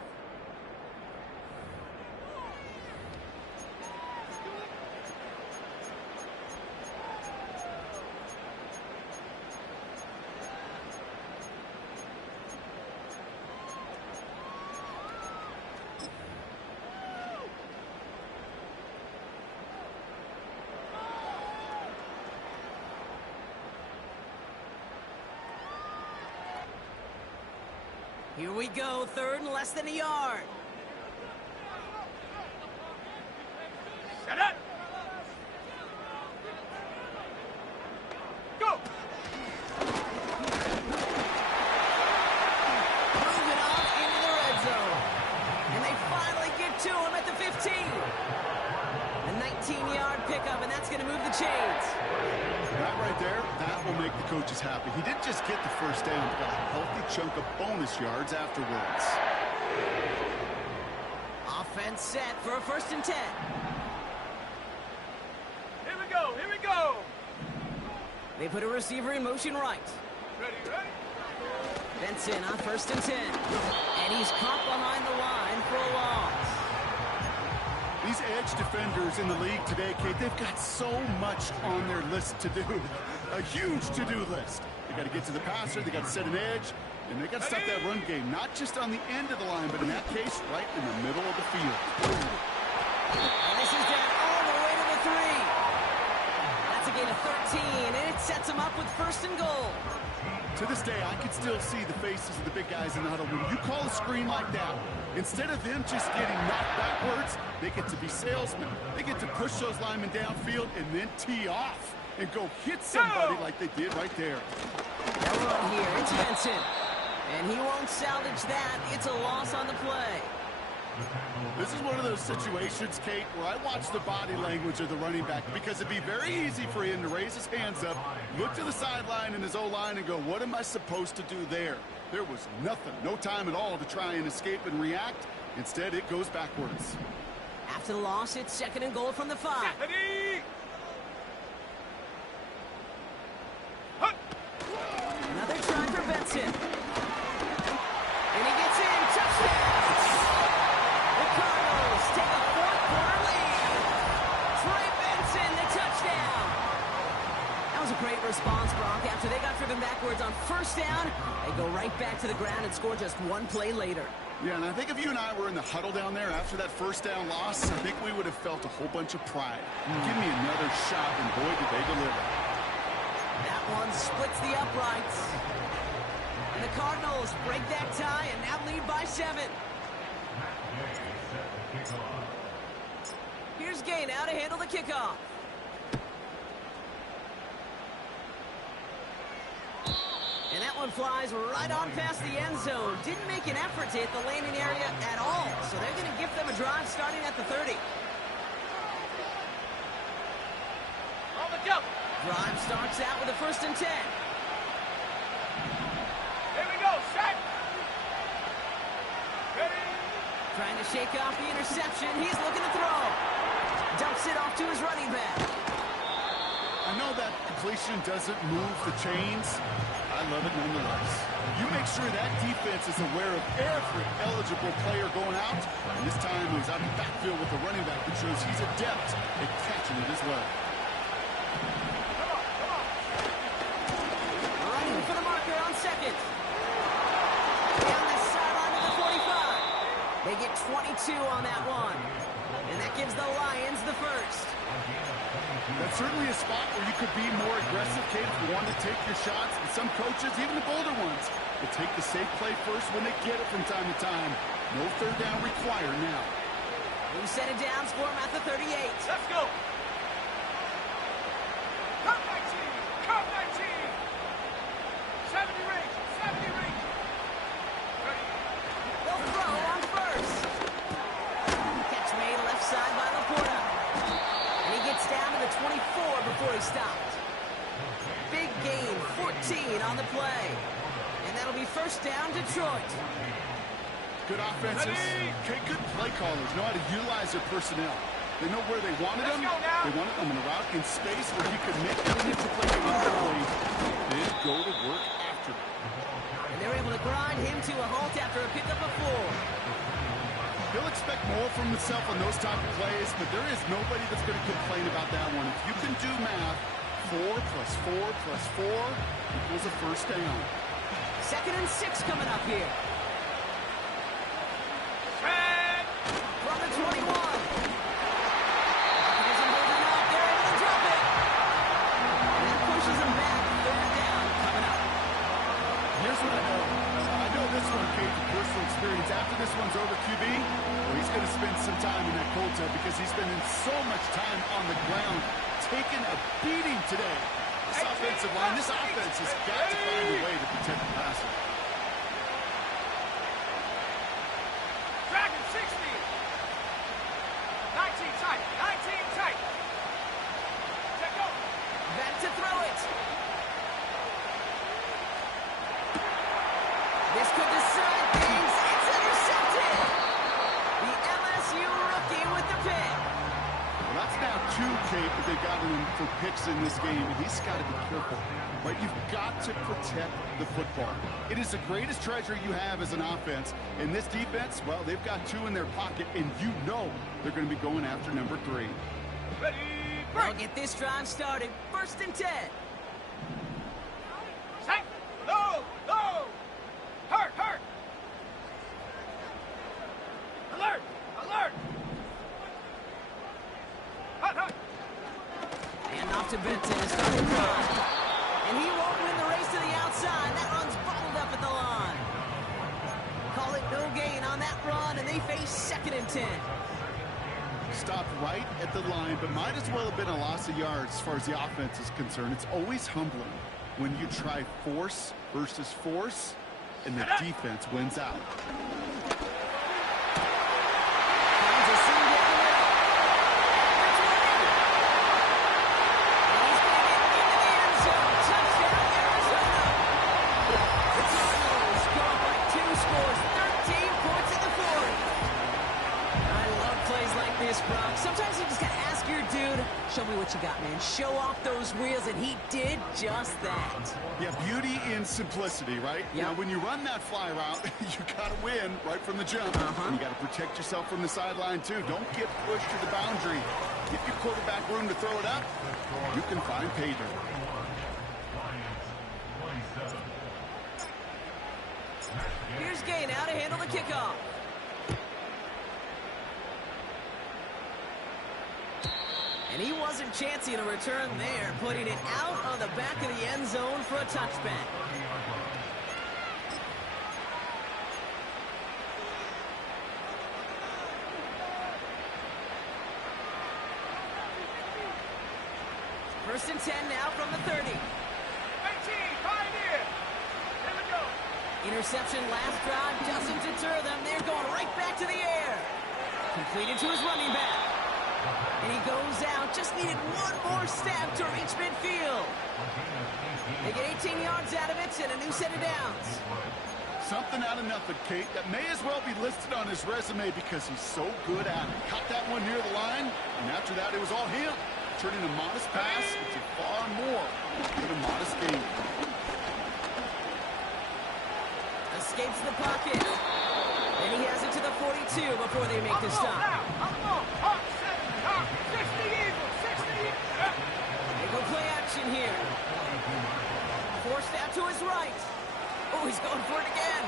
Here we go, 3rd and less than a yard. Set up. Go. Moving off into the red zone. And they finally get to him at the 15. A 19-yard pickup, and that's going to move the chains. That right there, that will make the coaches happy. He didn't just get the 1st down, but got a healthy chunk of bonus yards afterwards. Offense set for a 1st and 10. Here we go. They put a receiver in motion right. Ready. Benson on 1st and 10. And he's caught behind the line for a loss. These edge defenders in the league today, Kate, they've got so much on their list to do. A huge to-do list. They got to get to the passer, they got to set an edge, and they got to stop that run game, not just on the end of the line, but in that case, right in the middle of the field. And this is down all the way to the 3. That's a gain of 13, and it sets them up with 1st and goal. To this day, I can still see the faces of the big guys in the huddle. When you call a screen like that, instead of them just getting knocked backwards, they get to be salesmen. They get to push those linemen downfield and then tee off and go hit somebody like they did right there. They'll run here. It's Benson. And he won't salvage that. It's a loss on the play. This is one of those situations, Kate, where I watch the body language of the running back because it'd be very easy for him to raise his hands up, look to the sideline in his O-line and go, what am I supposed to do there? There was nothing, no time at all to try and escape and react. Instead, it goes backwards. After the loss, it's 2nd and goal from the 5. Ready. Another try for Benson. And he gets in. Touchdown! The Cardinals take a 4th quarter lead. Trey Benson, the touchdown. That was a great response, Brock. After they got driven backwards on 1st down, they go right back to the ground and score just 1 play later. Yeah, and I think if you and I were in the huddle down there after that 1st down loss, I think we would have felt a whole bunch of pride. Give me another shot, and boy, did they deliver. That one splits the uprights. And the Cardinals break that tie and now lead by 7. Here's Gay now to handle the kickoff. And that one flies right on past the end zone. Didn't make an effort to hit the landing area at all. So they're going to give them a drive starting at the 30. On the go. Drive starts out with a 1st and 10. Here we go. Set. Trying to shake off the interception. He's looking to throw. Dumps it off to his running back. I know that completion doesn't move the chains. I love it nonetheless. You make sure that defense is aware of every eligible player going out. And this time he was out in the backfield with the running back that shows he's adept at catching it as well. Running for the marker on second. Down the sideline to the 45. They get 22 on that one. And that gives the Lions the first. That's certainly a spot where you could be more aggressive, Kate, if you want to take your shots. And some coaches, even the bolder ones, will take the safe play first when they get it from time to time. No third down required now. New set of downs for him at the 38. Let's go. Come 19. Come 19. 70 range. 70 range. They'll throw on first. Catch made left side by Laporta. And he gets down to the 24 before he stopped. Big gain, 14 on the play. And that'll be first down, Detroit. Good offenses. Okay, good play callers know how to utilize their personnel. They know where they wanted them. They wanted them in a route in space where he could make that initial play easily. Then go to work after it. And they're able to grind him to a halt after a pickup of 4. He'll expect more from himself on those type of plays, but there is nobody that's going to complain about that one. If you can do math, 4 plus 4 plus 4 equals a first down. 2nd and 6 coming up here. From the 21. Isn't holding up. They're able to drop it. And that pushes him back. 3rd down coming up. Here's what I know. I know this one came from personal experience. After this one's over, QB, well, he's going to spend some time in that cold tub because he's spending so much time on the ground, taking a beating today. This offensive line, this offense has got to find a way to protect the passer. Dragon 60. 19 tight. 19 tight. Let go. Back to throw it. This could decide things. It's intercepted. The LSU rookie with the pick. Well, that's now 2, Kate, that they got him for picks in this game, and he's got to be careful. Right? You've got to protect the football. It is the greatest treasure you have as an offense. And this defense, well, they've got 2 in their pocket, and you know they're going to be going after number 3. Ready. They'll get this drive started. 1st and 10. Set. Low. Low. Hurt. Hurt. Alert. Alert. Hut. Hut. And off to Benton to start the drive. And he won't win the race to the outside. That run's bottled up at the line. Call it no gain on that run, and they face 2nd and 10. Stopped right at the line, but might as well have been a loss of yards as far as the offense is concerned. It's always humbling when you try force versus force, and the defense wins out. Finds a seam down the middle. That's right. And he's going to get into the end zone. Touchdown, Arizona. The Cardinals go up by 2 scores, 13 points in the 4th. I love plays like this, Brock. Sometimes you just got to ask your dude, show me what you got, man. Show off those wheels, and he did just that. Yeah, beauty in simplicity, right? Yep. Now, when you run that fly route, you got to win right from the jump. And you got to protect yourself from the sideline, too. Don't get pushed to the boundary. Give your quarterback room to throw it up. You can find pay dirt. Here's Gay now to handle the kickoff. And he wasn't chancing a return there, putting it out on the back of the end zone for a touchback. First and 10 now from the 30. 18, Pioneer. Here we go. Interception last drive doesn't deter them. They're going right back to the air. Completed to his running back. And he goes out. Just needed one more step to reach midfield. They get 18 yards out of it and a new set of downs. Something out of nothing, Kate. That may as well be listed on his resume because he's so good at it. Caught that one near the line, and after that, it was all him. Turning a modest pass into far more than a modest game. Escapes the pocket. And he has it to the 42 before they make the stop. They go play action here. Forced out to his right. Oh, he's going for it again.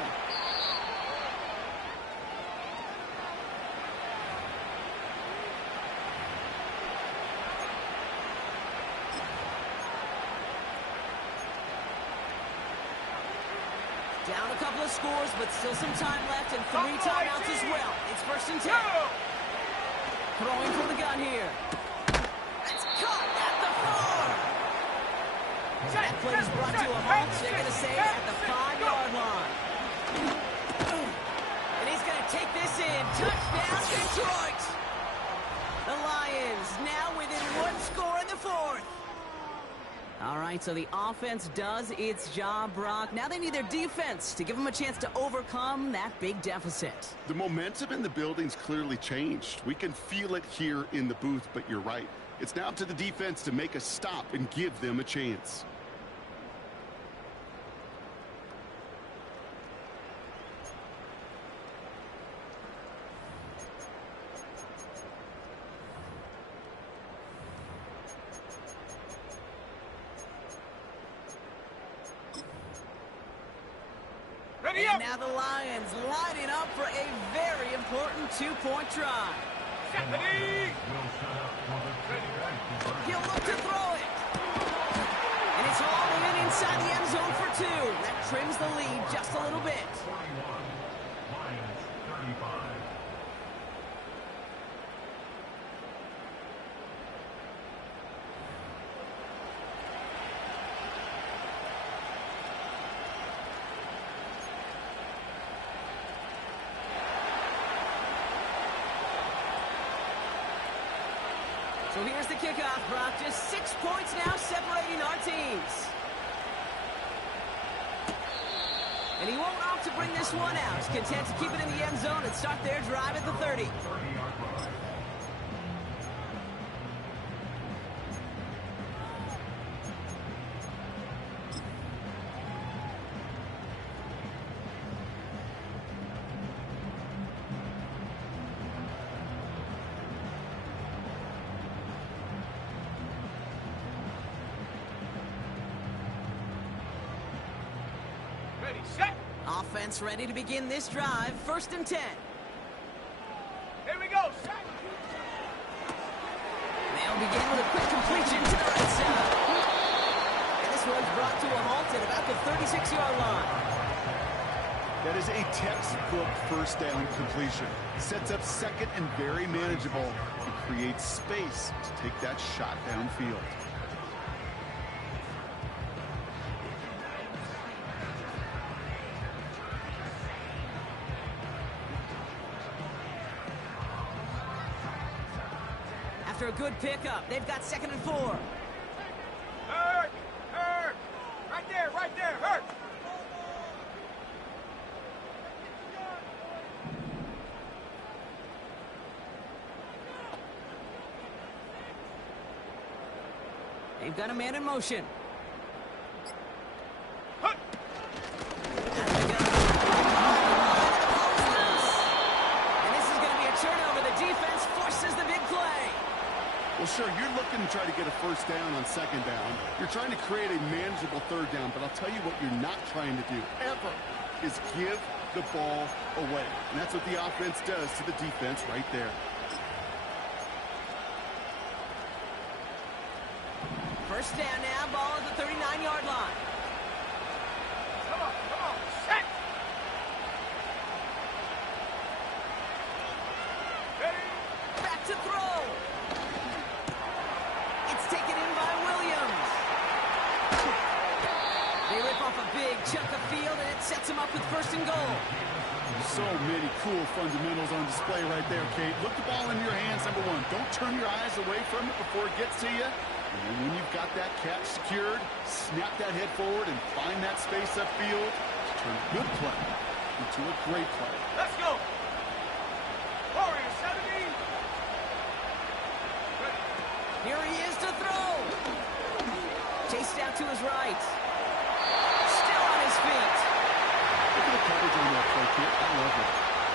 Down a couple of scores, but still some time left and 3 timeouts as well. It's 1st and 10. Throwing from the gun here. It's caught at the 4. That play is brought to a halt. They're going to say at the 5-yard line. And he's going to take this in. Touchdown, Detroit. The Lions now within 1 score in the 4th. All right, so the offense does its job, Brock. Now they need their defense to give them a chance to overcome that big deficit. The momentum in the building's clearly changed. We can feel it here in the booth, but you're right. It's now up to the defense to make a stop and give them a chance. And now the Lions lining up for a very important 2-point try. He'll look to throw it. And it's all in inside the end zone for 2. That trims the lead just a little bit. So here's the kickoff, Brock. Just 6 points now separating our teams. And he won't opt to bring this one out. He's content to keep it in the end zone and start their drive at the 30. Set. Offense ready to begin this drive. 1st and 10. Here we go. Set. They'll begin with a quick completion to the right side. And this one's brought to a halt at about the 36-yard line. That is a textbook 1st down completion. Sets up 2nd and very manageable and creates space to take that shot downfield. After a good pickup, they've got 2nd and 4. Hurt. Right there, hurt. They've got a man in motion. Hut. And this is going to be a turnover. The defense forces the big play. Well, sure, you're looking to try to get a 1st down on 2nd down. You're trying to create a manageable 3rd down, but I'll tell you what you're not trying to do, ever, is give the ball away. And that's what the offense does to the defense right there. 1st down now, ball at the 39-yard line. Come on. Set. Ready. Back to throw. It's taken in by Williams. They rip off a big chunk of field, and it sets them up with 1st and goal. So many cool fundamentals on display right there, Kate. Look the ball in your hands, number 1. Don't turn your eyes away from it before it gets to you. And then when you've got that catch secured, snap that head forward and find that space upfield. Good play. into a great play. Let's go. Warriors 70. Here he is to throw. Chased out to his right. Still on his feet. Look at the coverage on that play, kid. I love it.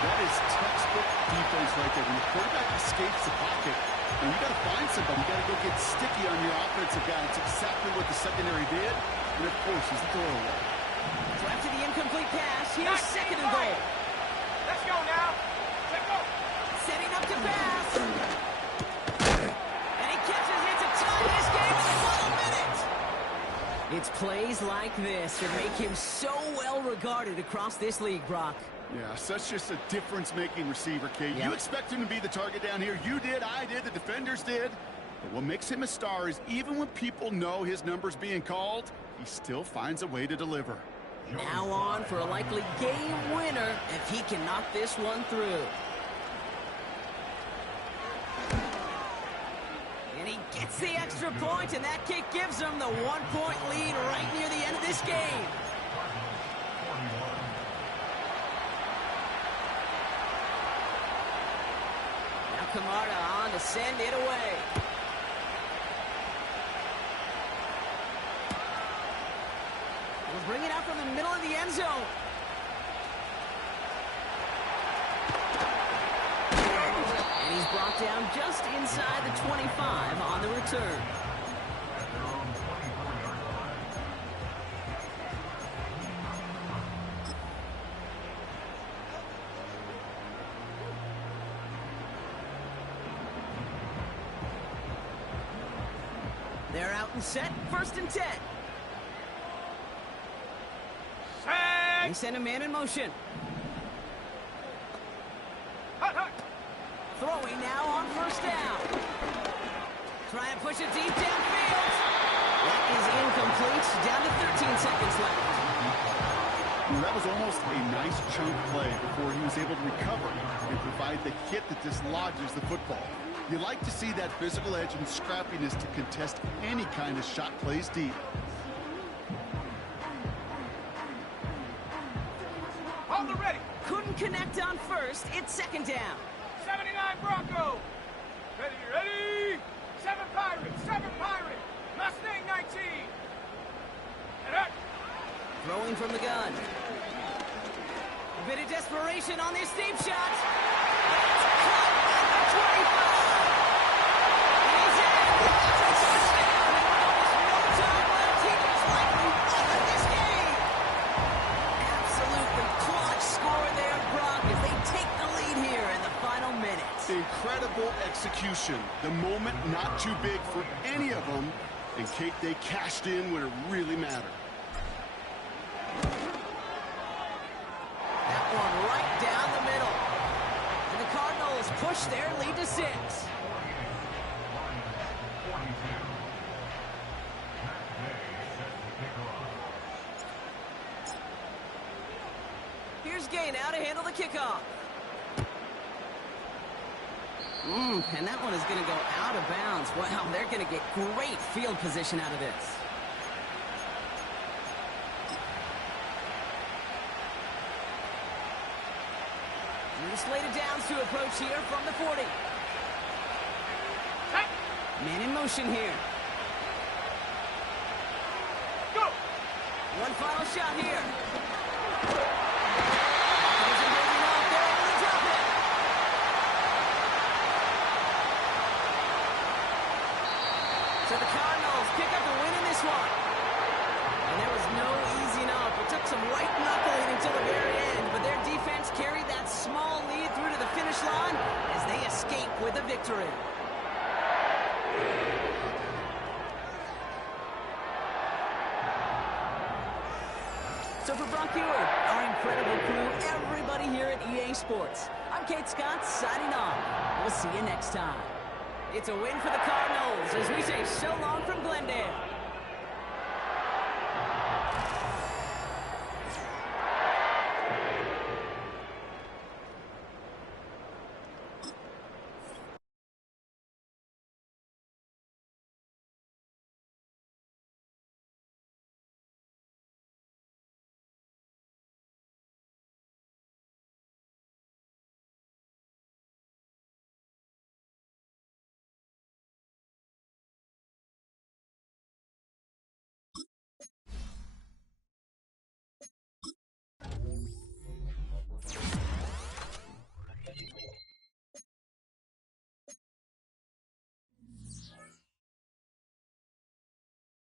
That is textbook defense right there. When the quarterback escapes the pocket, and you got to find somebody. You got to go get sticky on your offensive guy. It's exactly what the secondary did. And, of course, he's the throwaway. Throw to the incomplete pass. Here's second and goal. Let's go now. Let's go. Setting up to pass. And he catches it to tie this game in the final minute. It's plays like this that make him so well regarded across this league, Brock. Yeah, such just a difference-making receiver, Kate. Yep. You expect him to be the target down here. You did, I did, the defenders did. But what makes him a star is even when people know his number's being called, he still finds a way to deliver. Now on for a likely game winner if he can knock this one through. And he gets the extra point, and that kick gives him the 1-point lead right near the end of this game. Now Camarda on to send it away. We'll bring it out from the middle of the end zone. And he's brought down just inside the 25 on the return. They're out and set, 1st and 10. They send a man in motion. Hut, hut. Throwing now on 1st down. Trying to push it deep downfield. That is incomplete. Down to 13 seconds left. That was almost a nice chunk play before he was able to recover and provide the hit that dislodges the football. You like to see that physical edge and scrappiness to contest any kind of shot plays deep. On the ready. Couldn't connect on 1st. It's 2nd down. 79 Bronco. Ready, ready. 7 Pirates, 7 Pirates. Mustang 19. And up. Throwing from the gun. A bit of desperation on this deep shot. It's caught at the 25. He's in. It's a touchdown. And with almost no time left, he looks like we won this game. Absolutely clutch score there, Brock, as they take the lead here in the final minutes. Incredible execution. The moment not too big for any of them. And Kate, they cashed in when it really mattered. That one right down the middle. And the Cardinals push their lead to 6. Here's Gay now to handle the kickoff. And that one is going to go out of bounds. Wow, they're going to get great field position out of this. And the slated downs to approach here from the 40. Man in motion here. Go. One final shot here. So the Cardinals pick up the win in this one. And there was no easing up. It took some white knuckling until the very end, but their defense carried that small lead through to the finish line as they escape with a victory. So for Brock Ewart, our incredible crew, everybody here at EA Sports, I'm Kate Scott signing off. We'll see you next time. It's a win for the Cardinals as we say so long from Glendale.